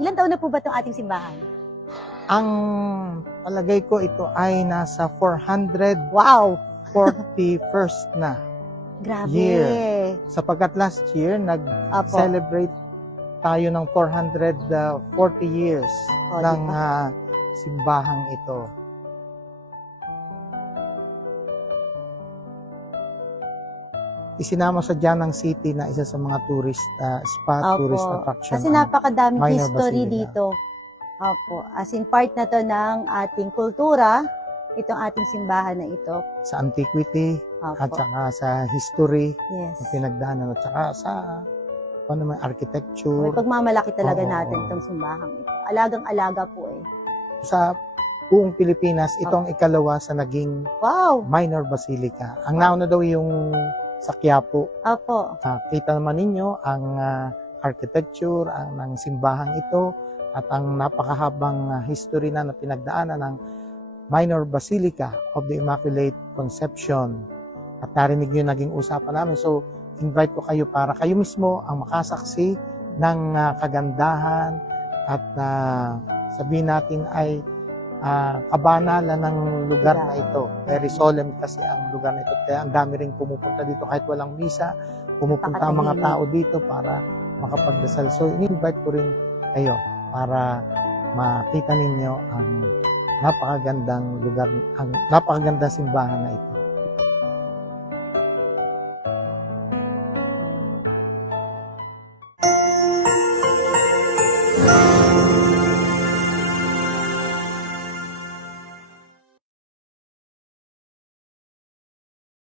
Ilan taon na po ba itong ating simbahan? Ang palagay ko ito ay nasa 441st Wow! na. Grabe. Year. Sapagkat last year, Apo. nag-celebrate tayo ng 440 years O, ng diba? ah, simbahang ito. Isinama sa Janang City na isa sa mga tourist ah, spot, Opo. tourist attraction. Kasi napakadaming Minor history Basilica. dito. Opo. As in, part na to ng ating kultura, itong ating simbahan na ito. sa antiquity Opo. at saka sa history yes. pinagdaanan at saka sa ano naman, architecture. May pagmamalaki talaga Oo. natin itong simbahang ito. Alagang-alaga po eh. Sa buong Pilipinas, ito ang ikalawa sa naging Wow! minor basilica. Ang nauna daw yung sa Quiapo. Opo. Ah, kita naman ninyo ang ah, architecture ang ng simbahang ito at ang napakahabang ah, history na na pinagdaanan ng minor basilica of the Immaculate Conception. At narinig yung naging usapan namin. So, invite ko kayo para kayo mismo ang makasaksi ng ah, kagandahan at ah, sabihin natin ay ah, kabanalan ng lugar na ito. Very solemn kasi ang lugar na ito. Kaya ang dami rin pumupunta dito kahit walang misa. Pumupunta ang mga tao dito para makapagdasal. So, in-invite ko rin kayo para makita ninyo ang napakagandang lugar, ang napakagandang simbahan na ito.